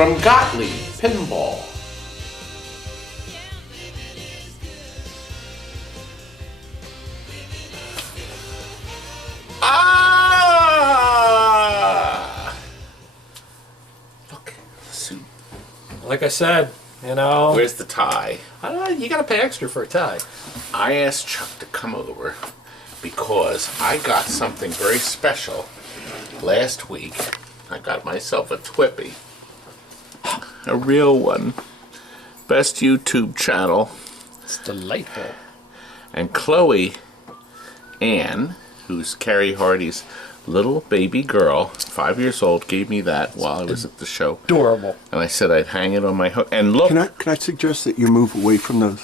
from Gottlieb Pinball. Ah! Look, the suit. Like I said, you know. Where's the tie? I don't know, you gotta pay extra for a tie. I asked Chuck to come over because I got something very special last week. I got myself a TWIPY. A real one. Best YouTube channel. It's delightful. And Chloe Ann, who's Carrie Hardy's little baby girl, 5 years old, gave me that while I was at the show. Adorable. And I said I'd hang it on my hook. And look. Can I suggest that you move away from those?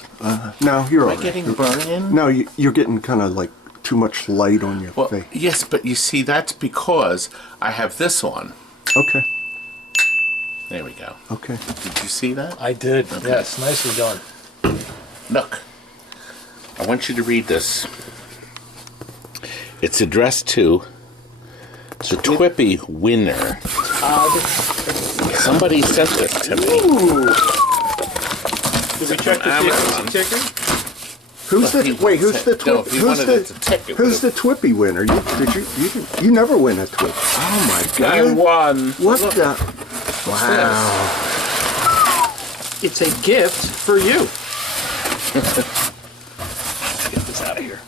No, you're all right. Am I getting burning? No, you're getting kind of like too much light on your face. Yes, but you see, that's because I have this on. Okay. There we go. Okay. Did you see that? I did. Okay. Yes, nicely done. Look, I want you to read this. It's addressed to the TWIPY Winner. Somebody sent this to me. Ooh. Did we check the ticker? Who's the TWIPY winner? You never win a TWIPY. Oh my God! I won. What the? Wow! It's a gift for you. Let's get this out of here.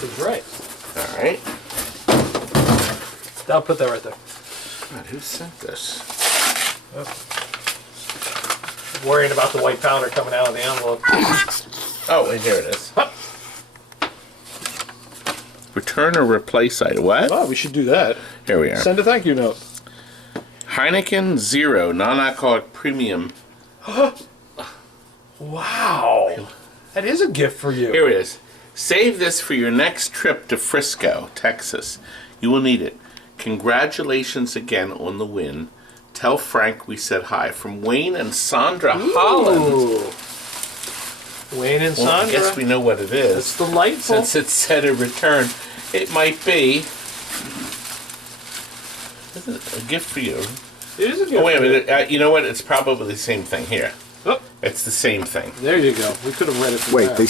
That's right. All right. I'll put that right there. God, who sent this? Oh. Worrying about the white powder coming out of the envelope. Oh, and here it is. Huh. Return or replace item. What? Oh, we should do that. Here we are. Send a thank you note. Heineken Zero non-alcoholic premium. Wow. That is a gift for you. Here it is. Save this for your next trip to Frisco, Texas. You will need it. Congratulations again on the win. Tell Frank we said hi. From Wayne and Sandra Holland. Wayne and Well, Sandra. I guess we know what it is. It's delightful. Since it said a return, it might be a gift for you. It is a gift. Oh, wait a minute. You know what? It's probably the same thing here. Oh. It's the same thing. There you go. We could have read it from Wait, there.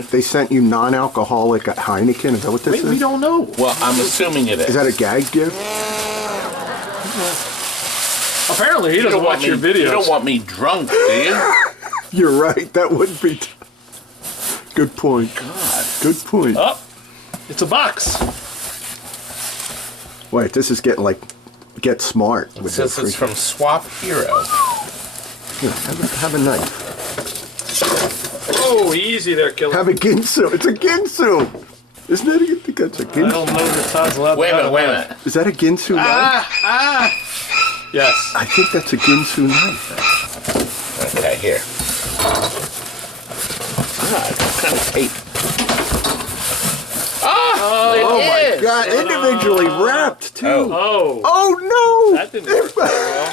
they sent you non-alcoholic Heineken. Is that what this is? We don't know. Well, I'm assuming it is. Is that a gag gift? Apparently, he doesn't watch your videos. You don't want me drunk, do you? You're right. That would be. Good point. God. Good point. Oh, it's a box. Wait, this is getting like, get smart. It says it's from Swap Hero. Here, have a knife. Oh, easy there, killer. Have a Ginsu. It's a Ginsu. Isn't it? I think that's a Ginsu. I don't know that Todd's allowed to Wait a have minute, a knife. Is that a Ginsu knife? Yes. I think that's a Ginsu knife. Okay, here. God, what kind of tape? Oh my God! Individually wrapped too. Oh. Oh no! That didn't work very well.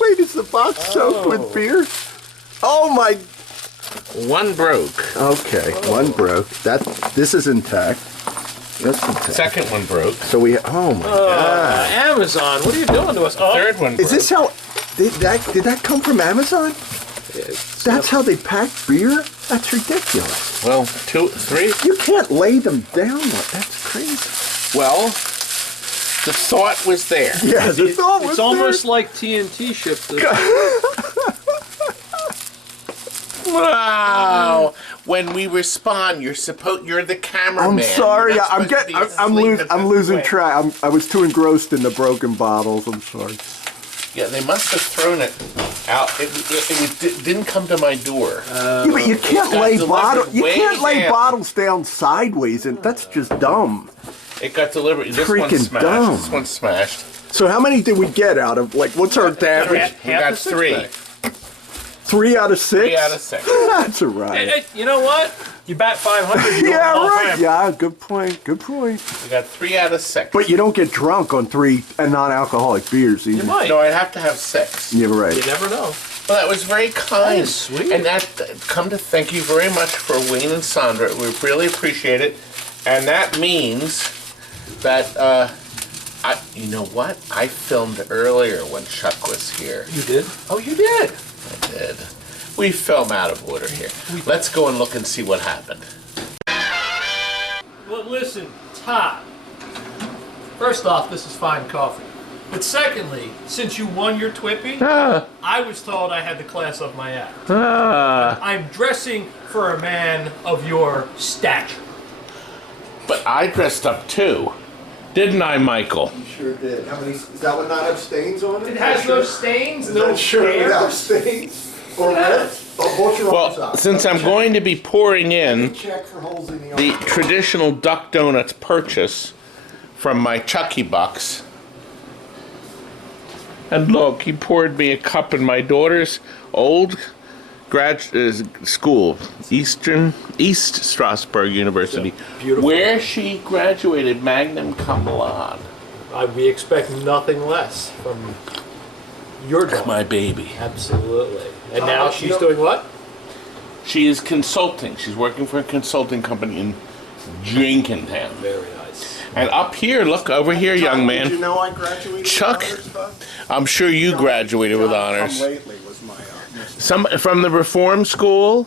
Wait, is the box soaked with beer? Oh my! One broke. Okay, one broke. This is intact. That's intact. Second one broke. So we. Oh my God! Amazon, what are you doing to us? Oh. Third one broke. Is this how? Did that come from Amazon? That's how they pack beer? That's ridiculous. Well, 2, 3. You can't lay them down. That's crazy. Well, the thought was there. Yeah, the thought was It's almost like TNT shipped this. Wow! When we respond, you're the cameraman. I'm sorry. You're not I'm supposed to be asleep I'm at losing this track. I was too engrossed in the broken bottles. I'm sorry. point. Yeah, they must have thrown it out. It didn't come to my door. Yeah, but you can't lay bottles down sideways, and that's just dumb. It got delivered. This one's Freaking smashed. dumb. This one's smashed. So how many did we get out of, like, what's our average? We got 3. 3 out of 6? 3 out of 6. That's all right. Hey, you know what? You bat 500. You Yeah, go right. Yeah, good point. Good point. We got 3 out of 6. But you don't get drunk on 3 non-alcoholic beers either. You might. No, I'd have to have 6. Yeah, right. You never know. Well, that was very kind. That is sweet. And come to thank you very much for Wayne and Sandra. We really appreciate it. And that means that You know what? I filmed earlier when Chuck was here. You did? Oh, you did? I did. We film out of order here. Let's go and look and see what happened. Well, listen, Todd. First off, this is fine coffee. But secondly, since you won your TWIPY, I was told I had the class of my act. I'm dressing for a man of your stature. But I dressed up too. Didn't I, Michael? You sure did. How many? Is that one not have stains on it? It has no stains, no shirt hairs. without stains or red? Oh, both your arms Well, out. since I'm going to be pouring in Check for holes in the arm. traditional Duck Donuts purchase from my Chucky bucks. And look, he poured me a cup in my daughter's old school, East Strasbourg University, Beautiful. where she graduated magna cum laude. We expect nothing less from your daughter. My baby. Absolutely. And now she's doing what? She is consulting. She's working for a consulting company in Jenkintown. Very nice. And up here, look over here, young man. Did you know I graduated Chuck, with honors, Bud? I'm sure you graduated with John honors. Come lately was my Some from the reform school.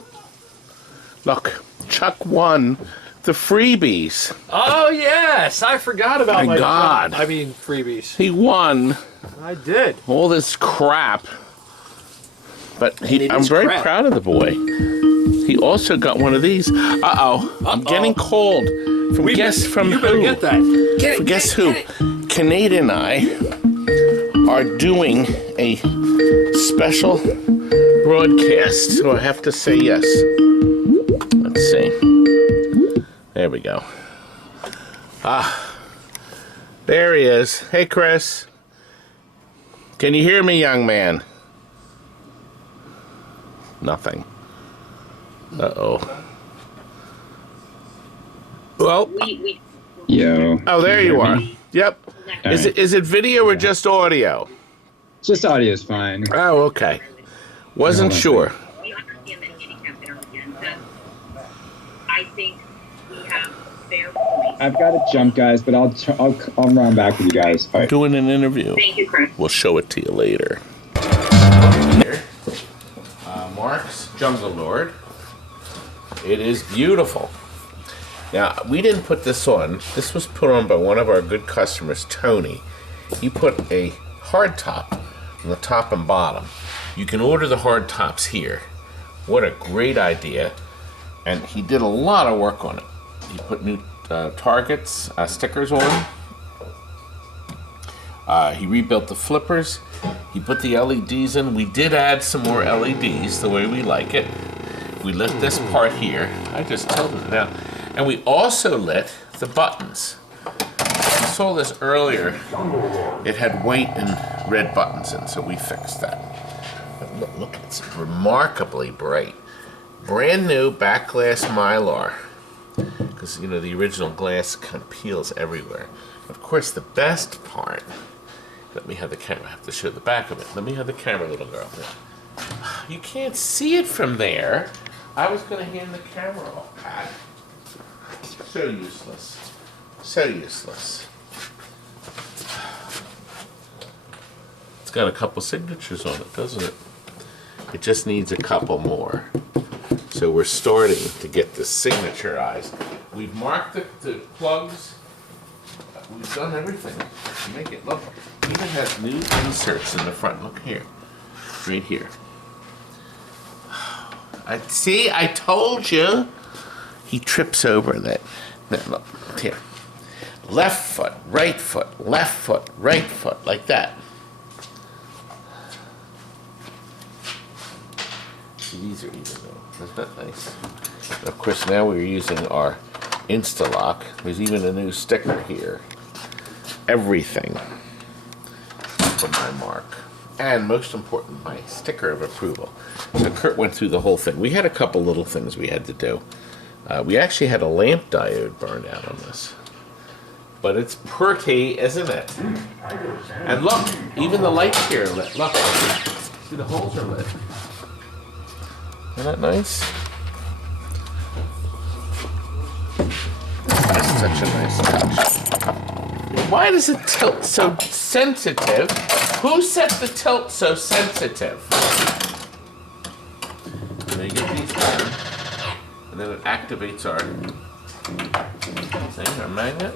Look, Chuck won the freebies. Oh, yes. I forgot about My God. freebies. He won I did. all this crap. But it I'm is very crap. proud of the boy. He also got one of these. Uh-oh. I'm getting cold. Guess from you who? better get that. Get it, Guess who? Canadian and I are doing a special broadcast, so I have to say yes. Let's see. There we go. There he is. Hey, Chris. Can you hear me, young man? Nothing. Uh-oh. Well, Yo. oh, there you are. Yep. Is it video or just audio? Just audio is fine. Oh, okay. Wasn't sure. We understand that handicapped are against us. I think we have fair points. I've got to jump, guys, but I'll run back with you guys. All right. Doing an interview. Thank you, Chris. We'll show it to you later. Here, Marc's Jungle Lord. It is beautiful. Now, we didn't put this on. This was put on by one of our good customers, Tony. He put a hardtop on the top and bottom. You can order the hardtops here. What a great idea. And he did a lot of work on it. He put new targets, stickers on. He rebuilt the flippers. He put the LEDs in. We did add some more LEDs the way we like it. We lit this part here. I just tilted it out. And we also lit the buttons. We saw this earlier. It had white and red buttons in, so we fixed that. But look, it's remarkably bright. Brand new back glass Mylar. Because, you know, the original glass kind of peels everywhere. Of course, the best part, let me have the camera, I have to show the back of it. Let me have the camera, little girl. You can't see it from there. I was going to hand the camera off, Pat. So useless. So useless. It's got a couple signatures on it, doesn't it? It just needs a couple more. So we're starting to get the signaturized. We've marked the plugs. We've done everything to make it look. It even has new inserts in the front. Look here. Right here. See, I told you. He trips over that. No, look, here. Left foot, right foot, like that. See, these are even though. Isn't that nice? And of course, now we're using our Instalock. There's even a new sticker here. Everything from my Marc. And most important, my sticker of approval. So Kurt went through the whole thing. We had a couple little things we had to do. We actually had a lamp diode burned out on this. But it's pretty, isn't it? And look, even the lights here are lit. Look, see the holes are lit. Isn't that nice? That's such a nice touch. Why does it tilt so sensitive? Who set the tilt so sensitive? And you get these down, and then it activates our thing, our magnet.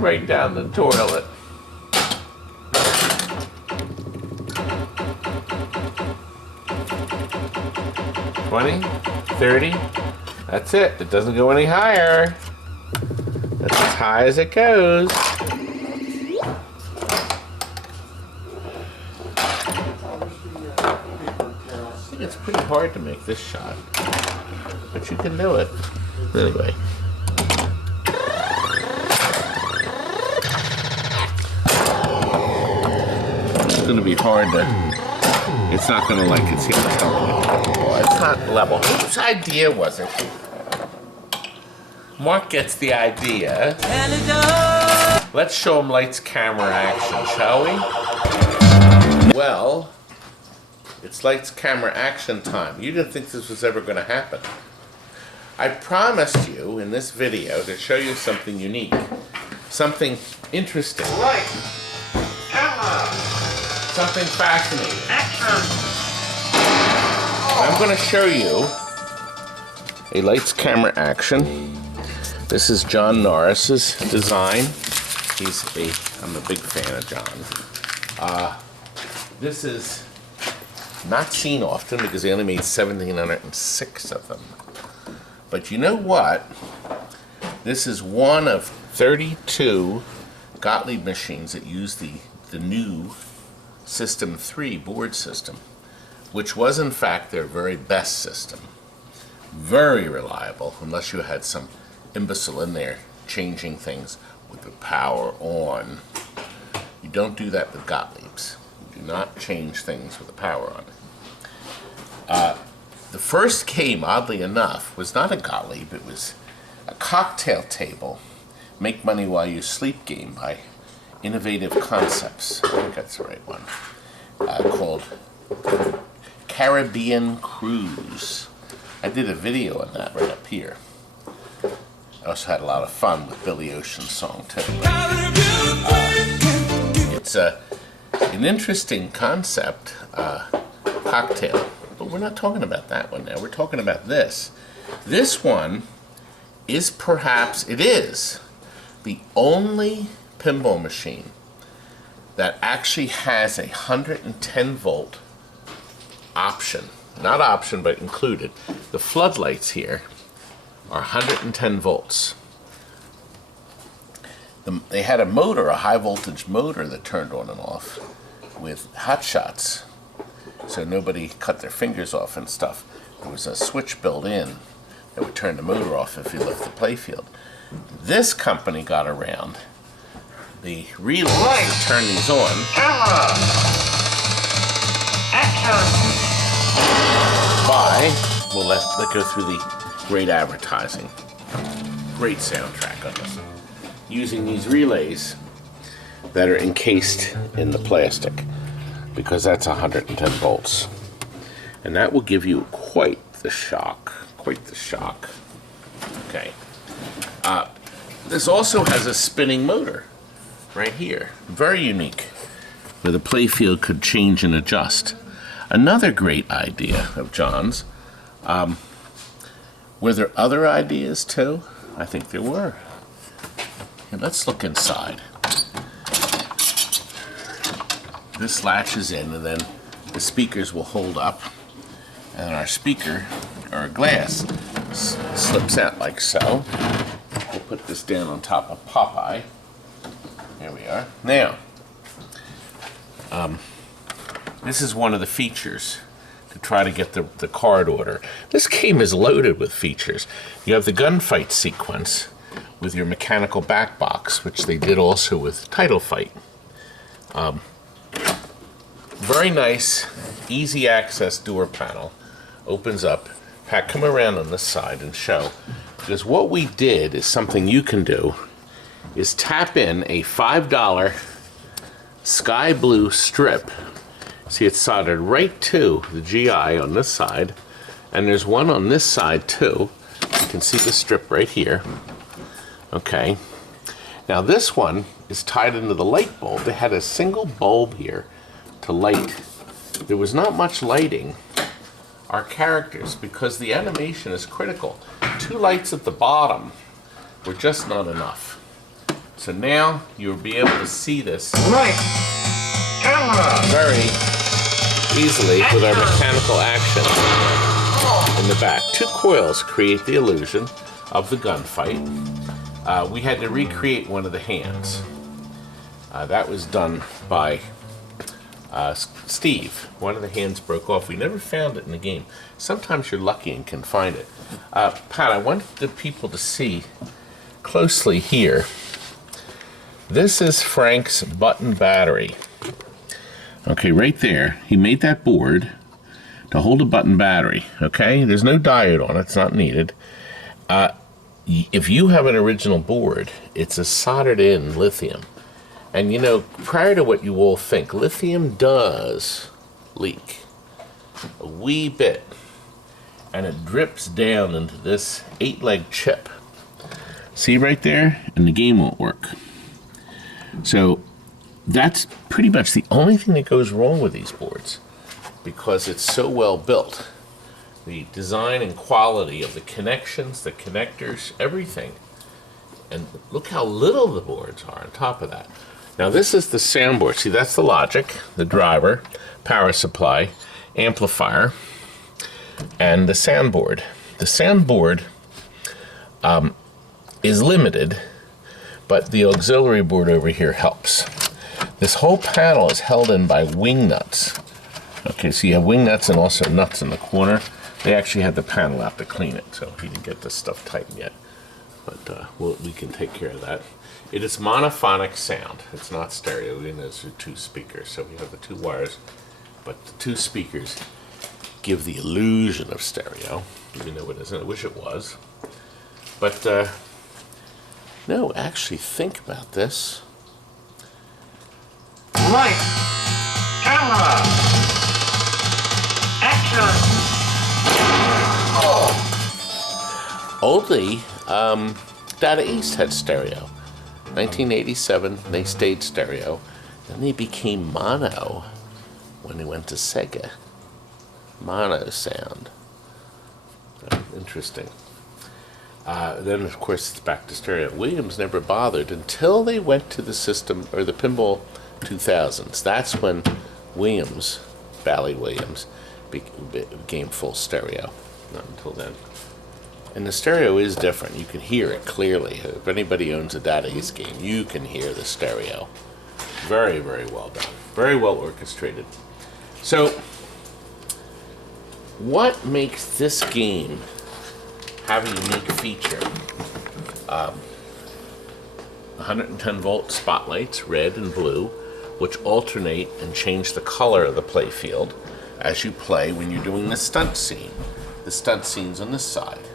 Right down the toilet. $20, $30. That's it. It doesn't go any higher. That's as high as it goes. It's pretty hard to make this shot, but you can do it. Anyway. It's going to be hard to, it's not going to like it's here. It's not level. Whose idea was it? Marc gets the idea. Canada. Let's show him lights, camera, action, shall we? Well, it's lights, camera, action time. You didn't think this was ever going to happen. I promised you in this video to show you something unique, something interesting. Right. Camera. Something fascinating. Action. I'm going to show you a lights, camera, action. This is JON NORRIS's design. I'm a big fan of John. This is not seen often because they only made 1,706 of them. But you know what? This is one of 32 Gottlieb machines that use the new System 3 board system, which was in fact their very best system. Very reliable, unless you had some imbecile in there changing things with the power on. You don't do that with Gottliebs. You do not change things with the power on. The first game, oddly enough, was not a Gottlieb. It was a cocktail table, make money while you sleep game by Innovative Concepts. I think that's the right one. Called Caribbean Cruise. I did a video on that right up here. I also had a lot of fun with Billy Ocean's song too. It's an interesting concept, cocktail, but we're not talking about that one now. We're talking about this. This one is it is the only pinball machine that actually has a 110 volt option. Not option, but included. The floodlights here are 110 volts. They had a motor, a high voltage motor that turned on and off with hot shots, so nobody cut their fingers off and stuff. There was a switch built in that would turn the motor off if you left the playfield. This company got around the relays to turn these on. Camera. Action. We'll let go through the great advertising, great soundtrack on this, using these relays that are encased in the plastic, because that's 110 volts, and that will give you quite the shock. Okay. This also has a spinning motor right here, very unique, where the playfield could change and adjust. Another great idea of John's. Were there other ideas too? I think there were. And let's look inside. This latches in, and then the speakers will hold up, and our speaker, or glass, slips out like so. We'll put this down on top of Popeye. There we are. Now, this is one of the features to try to get the card order. This game is loaded with features. You have the gunfight sequence with your mechanical back box, which they did also with Title Fight. Very nice, easy access door panel. Opens up. Pat, come around on this side and show. Because what we did is something you can do, is tap in a $5 sky blue strip See, it's soldered right to the GI on this side, and there's one on this side too. You can see the strip right here. Okay. Now this one is tied into the light bulb. They had a single bulb here to light. There was not much lighting our characters because the animation is critical. 2 lights at the bottom were just not enough. So now you'll be able to see this very easily with our mechanical action in the back. 2 coils create the illusion of the gunfight. We had to recreate one of the hands. That was done by Steve. One of the hands broke off. We never found it in the game. Sometimes you're lucky and can find it. Pat, I wanted the people to see closely here. This is Frank's button battery. Okay, right there. He made that board to hold a button battery. Okay, there's no diode on it. It's not needed. If you have an original board, it's a soldered-in lithium. And you know, prior to what you all think, lithium does leak a wee bit. And it drips down into this 8-leg chip. See right there? And the game won't work. So that's pretty much the only thing that goes wrong with these boards because it's so well built. The design and quality of the connections, the connectors, everything. And look how little the boards are on top of that. Now this is the soundboard. See, that's the logic, the driver, power supply, amplifier, and the soundboard. The soundboard is limited, but the auxiliary board over here helps. This whole panel is held in by wing nuts. Okay, so you have wing nuts and also nuts in the corner. They actually had the panel out to clean it, so he didn't get this stuff tightened yet. But we can take care of that. It is monophonic sound. It's not stereo. Those are 2 speakers, so we have the 2 wires, but the 2 speakers give the illusion of stereo, even though it isn't. I wish it was. But no, actually think about this. Light, camera, action. Oldly, Data East had stereo. 1987, they stayed stereo. Then they became mono when they went to Sega. Mono sound. Interesting. Then, of course, it's back to stereo. Williams never bothered until they went to the system, or the Pinball 2000s. That's when Williams, Bally Williams, became full stereo. Not until then. And the stereo is different. You can hear it clearly. If anybody owns a Data East game, you can hear the stereo. Very, very well done. Very well orchestrated. So, what makes this game have a unique feature? 110 volt spotlights, red and blue, which alternate and change the color of the playfield as you play when you're doing the stunt scene. The stunt scene's on this side.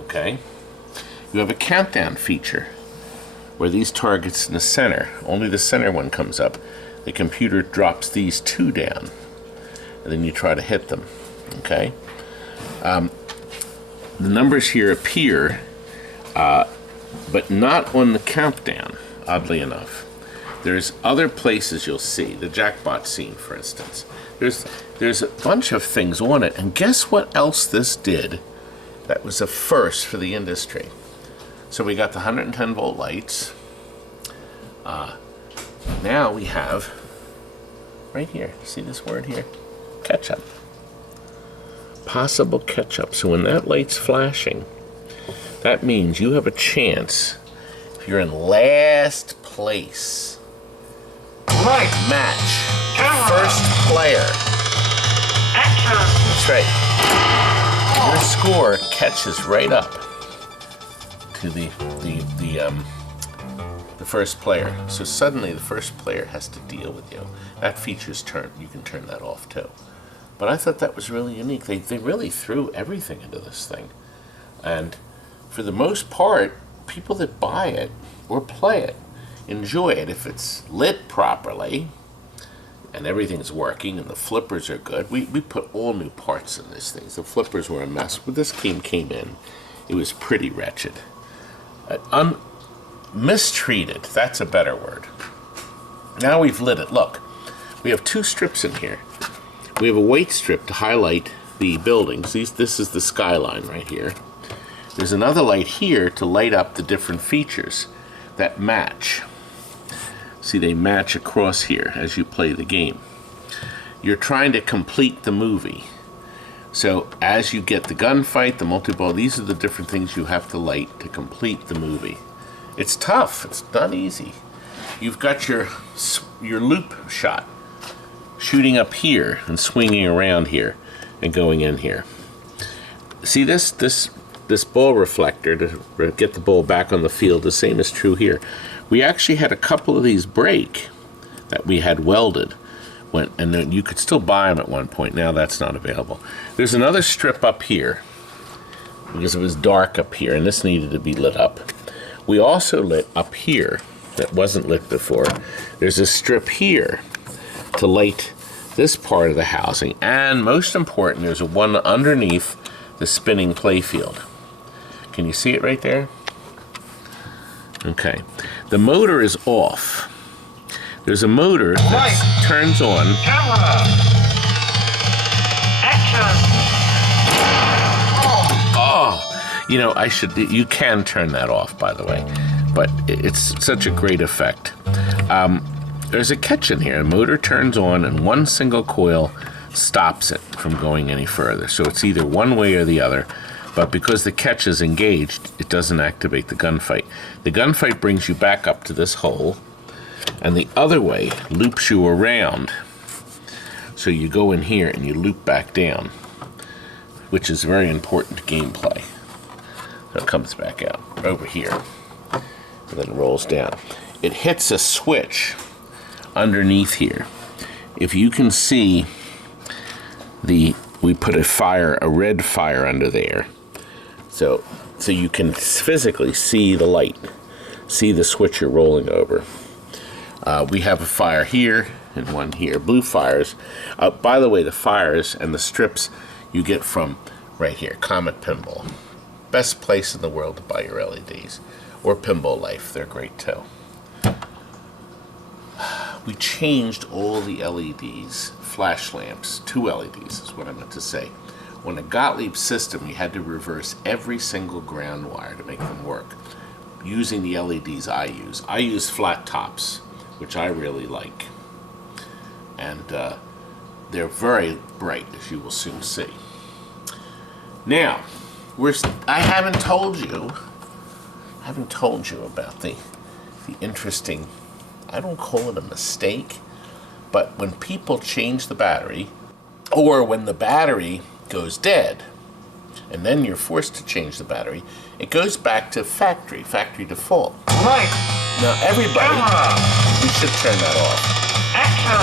Okay? You have a countdown feature where these targets in the center, only the center one comes up. The computer drops these 2 down, and then you try to hit them. Okay? The numbers here appear, but not on the countdown, oddly enough. There's other places you'll see, the jackpot scene, for instance. There's a bunch of things on it, and guess what else this did that was a first for the industry? So we got the 110 volt lights. Now we have, right here, see this word here? Catch-up. Possible catch-up. So when that light's flashing, that means you have a chance, if you're in last place, Light, match camera, first player. action. That's right. Your score catches right up to the first player. So suddenly the first player has to deal with you. That feature's turned. You can turn that off too. But I thought that was really unique. They really threw everything into this thing. And for the most part, people that buy it or play it enjoy it if it's lit properly and everything's working, and the flippers are good. We put all new parts in these things. The flippers were a mess. When this game came in, it was pretty wretched. Mistreated, that's a better word. Now we've lit it. Look, we have 2 strips in here. We have a white strip to highlight the buildings. This is the skyline right here. There's another light here to light up the different features that match. See, they match across here as you play the game. You're trying to complete the movie. So as you get the gunfight, the multi-ball, these are the different things you have to light to complete the movie. It's tough. It's not easy. You've got your loop shot shooting up here and swinging around here and going in here. See this ball reflector to get the ball back on the field. The same is true here. We actually had a couple of these break that we had welded, and then you could still buy them at one point. Now that's not available. There's another strip up here because it was dark up here, and this needed to be lit up. We also lit up here that wasn't lit before. There's a strip here to light this part of the housing, and most important, there's a one underneath the spinning playfield. Can you see it right there? Okay. The motor is off. There's a motor that turns on. Camera. Action. Oh, you know, you can turn that off, by the way, but it's such a great effect. There's a catch in here. The motor turns on and one single coil stops it from going any further. So it's either one way or the other, but because the catch is engaged, it doesn't activate the gunfight. The gunfight brings you back up to this hole, and the other way loops you around. So you go in here and you loop back down, which is very important to gameplay. So it comes back out over here, and then rolls down. It hits a switch underneath here. If you can see, we put a red fire under there, so you can physically see the light, see the switcher rolling over. We have a fire here and one here. Blue fires. By the way, the fires and the strips you get from right here, Comet Pinball. Best place in the world to buy your LEDs. Or Pinball Life, they're great too. We changed all the LEDs, flash lamps, 2 LEDs is what I meant to say. On a Gottlieb system, you had to reverse every single ground wire to make them work, using the LEDs I use. I use flat tops, which I really like. And they're very bright, as you will soon see. Now, I haven't told you about the interesting, I don't call it a mistake, but when people change the battery, or when the battery goes dead, and then you're forced to change the battery, it goes back to factory default. Right. Now everybody, Camera. we should turn that off. Action.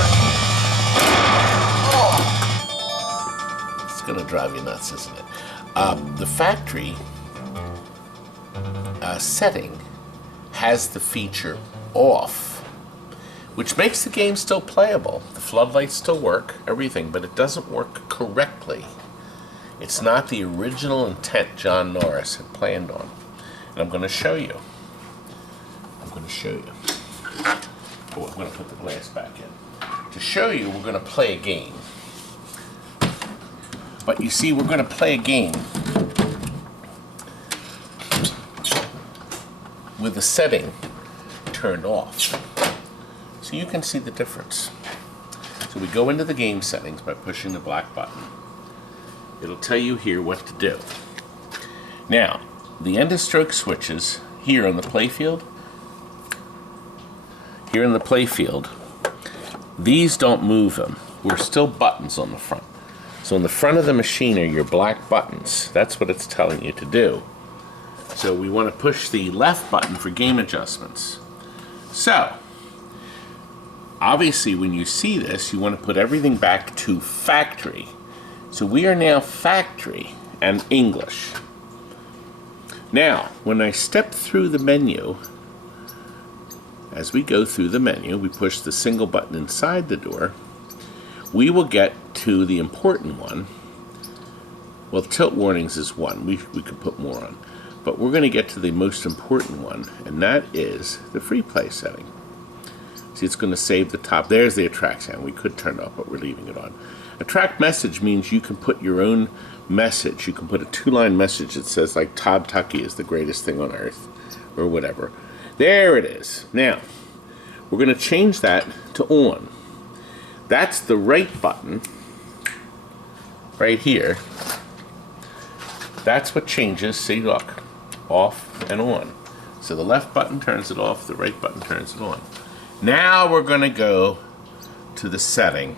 It's gonna drive you nuts, isn't it? The factory setting has the feature off, which makes the game still playable. The floodlights still work, everything, but it doesn't work correctly. It's not the original intent JON NORRIS had planned on. And I'm going to show you. Oh, I'm going to put the glass back in. To show you, we're going to play a game. But you see, we're going to play a game with the setting turned off. So you can see the difference. So we go into the game settings by pushing the black button. It'll tell you here what to do. Now, the end of stroke switches here on the playfield, these don't move them. We're still buttons on the front. So in the front of the machine are your black buttons. That's what it's telling you to do. So we want to push the left button for game adjustments. So, obviously when you see this, you want to put everything back to factory. So we are now factory and English. Now, when I step through the menu, as we go through the menu, we push the single button inside the door, we will get to the important one. Well, tilt warnings is one. We could put more on. But we're going to get to the most important one, and that is the free play setting. See, it's going to save the top. There's the attract sound. We could turn it off, but we're leaving it on. Attract message means you can put your own message. You can put a 2-line message that says, like, Todd Tuckey is the greatest thing on earth, or whatever. There it is. Now, we're going to change that to on. That's the right button right here. That's what changes, see, look, off and on. So the left button turns it off, the right button turns it on. Now we're going to go to the setting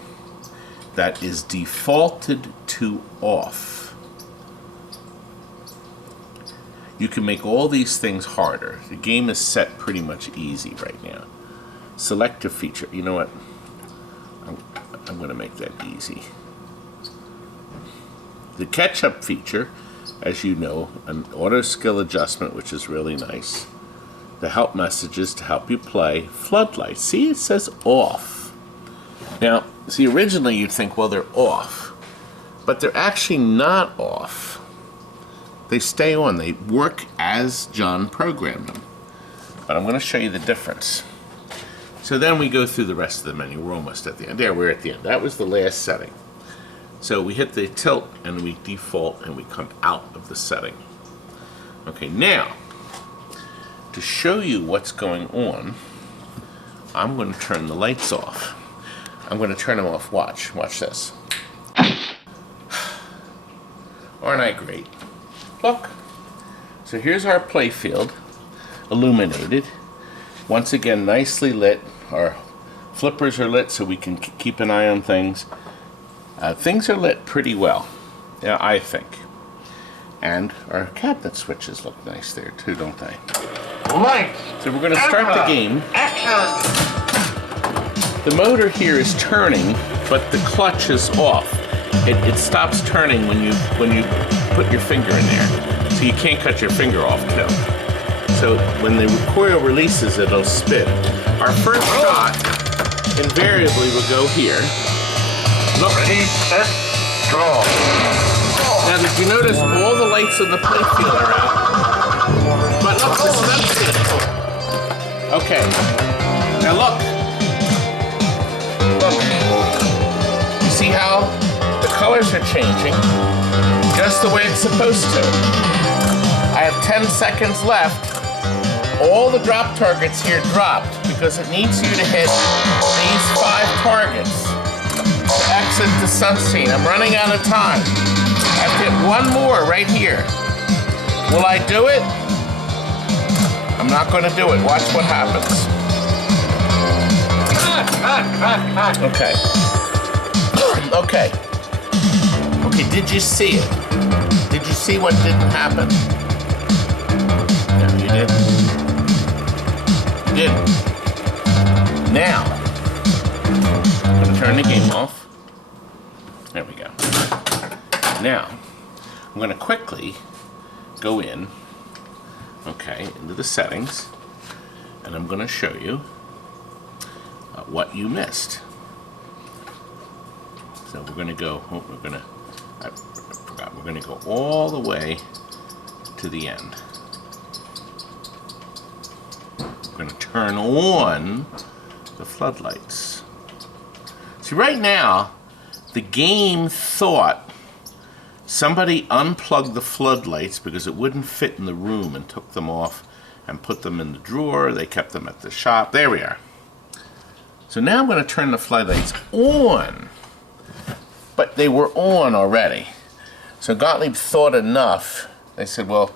that is defaulted to off. You can make all these things harder. The game is set pretty much easy right now. Selective feature. You know what? I'm going to make that easy. The catch-up feature, as you know, an auto skill adjustment, which is really nice. The help messages to help you play. Floodlights. See, it says off. Now, see, originally you'd think, well, they're off. But they're actually not off. They stay on. They work as John programmed them. But I'm going to show you the difference. So then we go through the rest of the menu. We're almost at the end. There, we're at the end. That was the last setting. So we hit the tilt and we default and we come out of the setting. Okay, now, to show you what's going on, I'm going to turn the lights off. I'm going to turn them off. Watch this. Aren't I great? Look. So here's our playfield, illuminated. Once again, nicely lit. Our flippers are lit so we can keep an eye on things. Things are lit pretty well, yeah, I think. And our cabinet switches look nice there too, don't they? Lights. So we're going to start the game. Action. The motor here is turning, but the clutch is off. It stops turning when you put your finger in there. So you can't cut your finger off too. So when the coil releases, it'll spin. Our first shot invariably will go here. Look. Ready, set, draw. Now, did you notice all the lights in the playfield are out? But look, this is empty. Okay. Now look. Look. You see how the colors are changing? Just the way it's supposed to. I have 10 seconds left. All the drop targets here dropped because it needs you to hit these 5 targets. To exit the sunscene. I'm running out of time. I have to hit one more right here. Will I do it? I'm not going to do it. Watch what happens. Okay. Okay. Okay, did you see it? Did you see what didn't happen? No, you didn't. You didn't. Now, I'm going to turn the game off. There we go. Now, I'm going to quickly go in, okay, into the settings, and I'm going to show you what you missed. So we're going to go, I forgot, we're going to go all the way to the end. We're going to turn on the floodlights. See, right now, the game thought somebody unplugged the floodlights because it wouldn't fit in the room and took them off and put them in the drawer. They kept them at the shop. There we are. So now I'm going to turn the floodlights on. But they were on already. So Gottlieb thought enough. They said, well,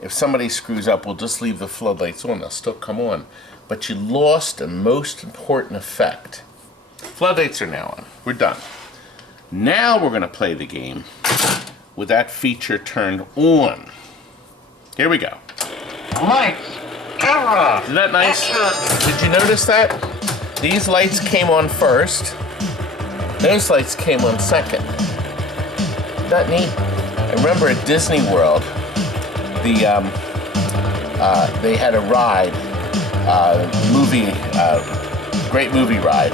if somebody screws up, we'll just leave the floodlights on. They'll still come on. But you lost a most important effect. Floodlights are now on. We're done. Now we're going to play the game with that feature turned on. Here we go. Lights. Camera. Isn't that nice? Did you notice that? These lights came on first. Those lights came on second. Isn't that neat? I remember at Disney World, they had a ride, great movie ride,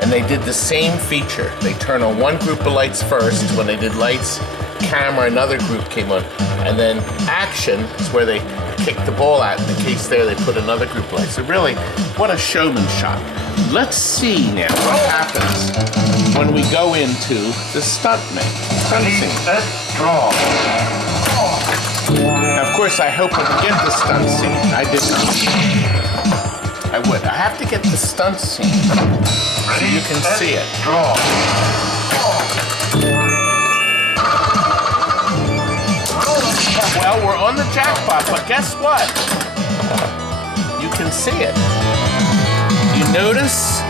and they did the same feature. They turn on one group of lights first. When they did lights, camera, another group came on, and then action is where they kick the ball out. In the case there, they put another group of lights. So really, what a showman shot. Let's see now what happens when we go into the stunt scene. Set, draw. Now, of course, I hope I can get the stunt scene. I did not. I would. I have to get the stunt scene so you can see it. Draw. Well, we're on the jackpot, but guess what? You can see it. You notice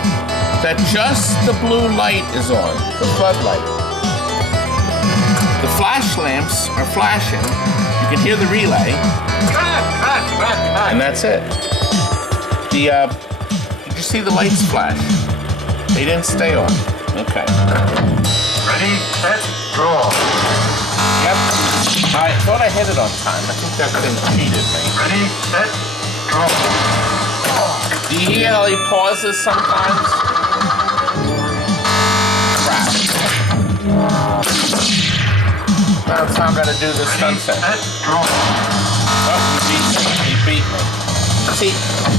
that just the blue light is on, the floodlight. The flash lamps are flashing. You can hear the relay, and that's it. Did you see the lights flash? They didn't stay on. Okay. Ready, set, draw. Yep. I thought I hit it on time. I think that thing cheated me. Ready, set, draw. Do you hear how he pauses sometimes? Crap. Now it's time I'm gonna do the stunt set. Set, draw. Oh, he beat me. He beat me. See,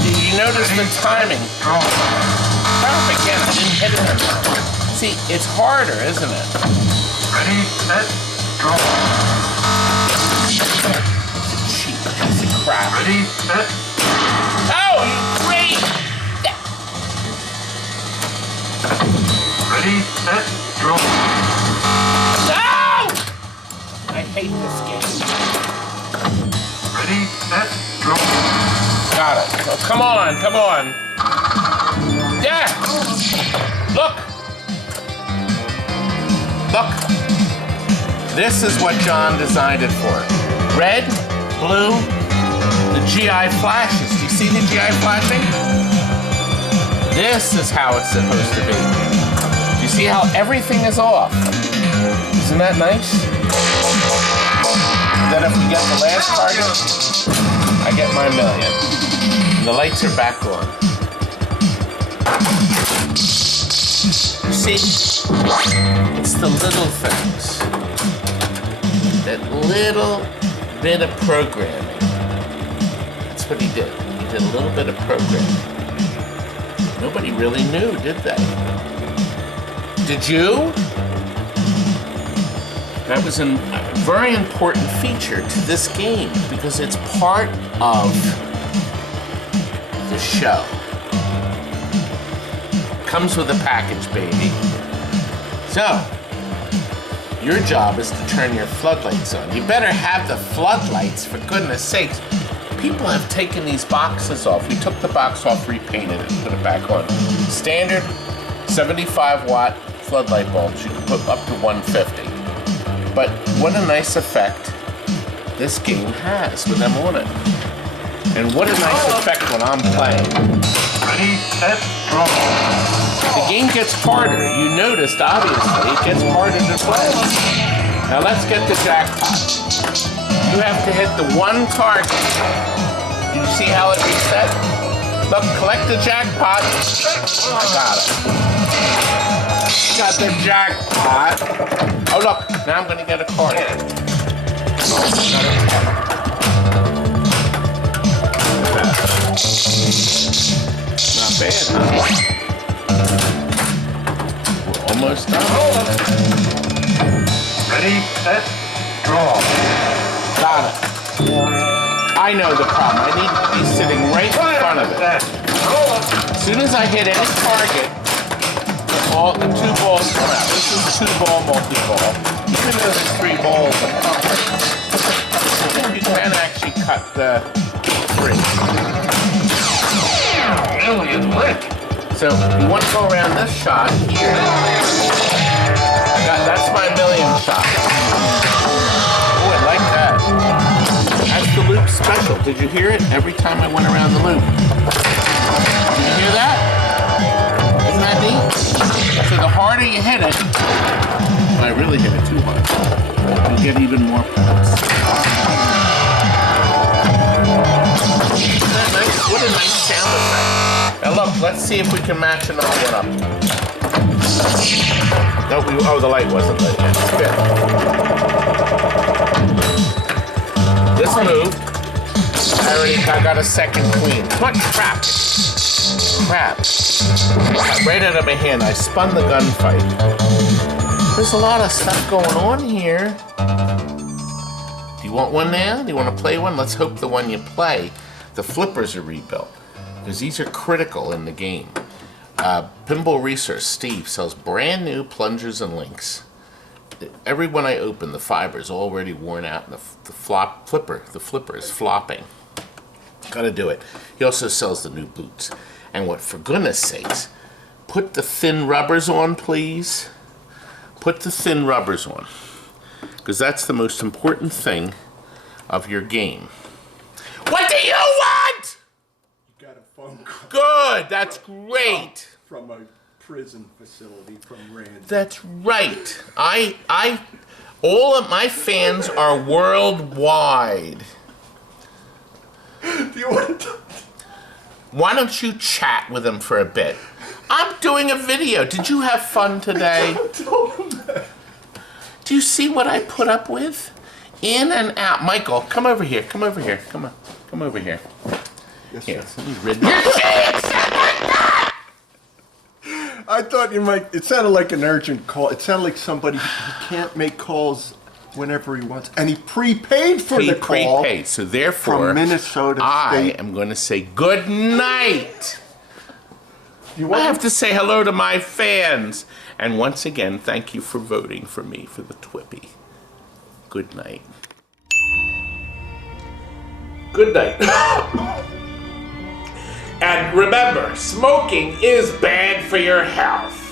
did you notice the timing? Draw. Stop again. I didn't hit it on time. See, it's harder, isn't it? Ready, set, draw. Cheap piece of crap. Ready, set, Oh, you great! ready, set, draw. No! I hate this game. Ready, set, draw. Got it. Oh, come on, come on. Yeah! Look! Look! This is what John designed it for. Red, blue, the GI flashes. Do you see the GI flashing? This is how it's supposed to be. Do you see how everything is off? Isn't that nice? Then if we get the last target, I get my million. The lights are back on. You see, it's the little things. That little bit of programming. That's what he did. He did a little bit of programming. Nobody really knew, did they? Did you? That was a very important feature to this game because it's part of the show. Comes with a package, baby. So, your job is to turn your floodlights on. You better have the floodlights, for goodness sakes. People have taken these boxes off. We took the box off, repainted it, and put it back on. Standard 75 watt floodlight bulbs. You can put up to 150. But what a nice effect this game has with them on it. And what a nice effect when I'm playing. Ready, set, draw. The game gets harder. You noticed, obviously, it gets harder to play. Now let's get the jackpot. You have to hit the one target. Did you see how it reset? Look, collect the jackpot. I got it. Got the jackpot. Oh, look, now I'm going to get a card. Not bad, huh? We're almost done. Ready, set, draw. Got it. I know the problem. I need to be sitting right in front of it. Set, As soon as I hit any target, the two balls come out. This is a 2-ball multi-ball. Even though there's 3 balls in it, you can actually cut the 3. million lit. So you want to go around this shot here. That's my million shot. Oh, I like that. That's the loop special. Did you hear it? Every time I went around the loop. Did you hear that? Isn't that neat? So the harder you hit it, I really hit it too hard, you get even more points. Isn't that nice? What a nice sound effect. Now look, let's see if we can match another one up. No, oh, the light wasn't lit yet. Good. This moved. I got a second queen. What crap? Crap. Right out of my hand. I spun the gunfight. There's a lot of stuff going on here. Do you want one now? Do you want to play one? Let's hope the one you play, the flippers are rebuilt, because these are critical in the game. Pinball Research, Steve, sells brand new plungers and links. Every one I open, the fiber is already worn out and the flipper is flopping. Gotta do it. He also sells the new boots. And what, for goodness sakes, put the thin rubbers on, please. Put the thin rubbers on, because that's the most important thing of your game. What do you want? You got a phone call. Good, that's great. From a prison facility from Rand. That's right. All of my fans are worldwide. Do you want to? Why don't you chat with them for a bit? I'm doing a video. Did you have fun today? Do you see what I put up with? In and out. Michael, come over here. Come over here. Come on. Come over here. Yes, Here, sir. let me rid your cheeks! I thought you might. It sounded like an urgent call. It sounded like somebody who can't make calls whenever he wants, and he prepaid for the call. Prepaid. So therefore, from Minnesota I State. am going to say good night. You I want have to say hello to my fans. And once again, thank you for voting for me for the TWIPY. Good night. Good night. And remember, smoking is bad for your health.